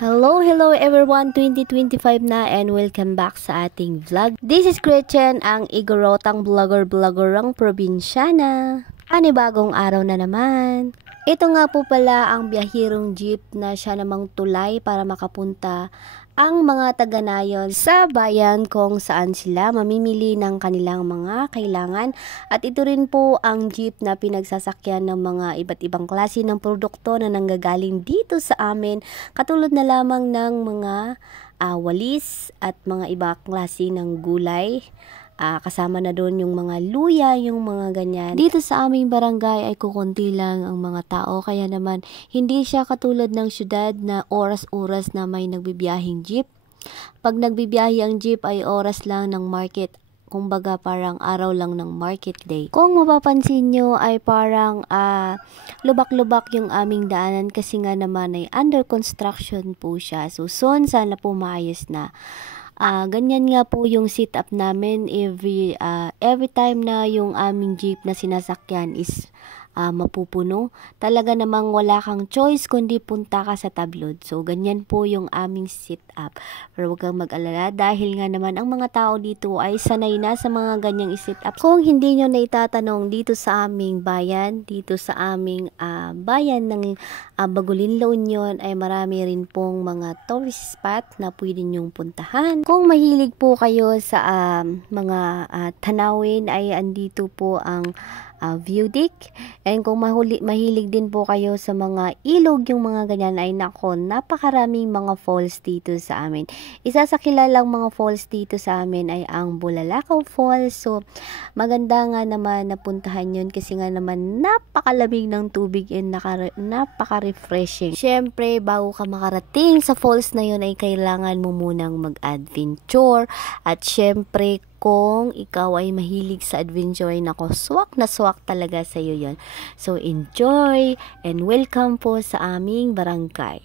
Hello everyone, 2025 na and welcome back sa ating vlog. This is Gretchen, ang igorotang vlogger-vloggerang probinsyana. Bagong araw na naman. Ito nga po pala ang biyahirong jeep na siya namang tulay para makapunta ang mga taga-Nayon sa bayan kung saan sila mamimili ng kanilang mga kailangan. At ito rin po ang jeep na pinagsasakyan ng mga iba't ibang klase ng produkto na nanggagaling dito sa amin, katulad na lamang ng mga walis at mga ibang klase ng gulay. Kasama na doon yung mga luya, yung mga ganyan. Dito sa aming barangay ay kukunti lang ang mga tao, kaya naman hindi siya katulad ng syudad na oras-oras na may nagbibiyahing jeep. Pag nagbibiyahe ang jeep ay oras lang ng market. Kumbaga parang araw lang ng market day. Kung mapapansin nyo ay parang lubak-lubak yung aming daanan kasi nga naman ay under construction po siya. So soon sana po maayos na. Ganyan nga po yung sit up namin every time na yung aming jeep na sinasakyan is mapupuno. Talaga namang wala kang choice kundi punta ka sa tablod. So ganyan po yung aming sit up. Pero huwag kang mag-alala dahil nga naman ang mga tao dito ay sanay na sa mga ganyang sit up. Kung hindi nyo na itatanong dito sa aming bayan, dito sa aming bayan ng Bagulin, La Union ay marami rin pong mga tourist spot na pwede nyong puntahan. Kung mahilig po kayo sa mga tanawin ay andito po ang view deck. And kung mahilig din po kayo sa mga ilog, yung mga ganyan ay nako, napakaraming mga falls dito sa amin. Isa sa kilalang mga falls dito sa amin ay ang Bulalakaw Falls. So maganda nga naman napuntahan yun kasi nga naman napakalamig ng tubig and napaka-refreshing. Syempre, bago ka makarating sa falls na yun ay kailangan mo munang mag-adventure. At syempre, kung ikaw ay mahilig sa adventure, nako, swak na swak talaga sa iyo yon. So enjoy and welcome po sa aming barangay.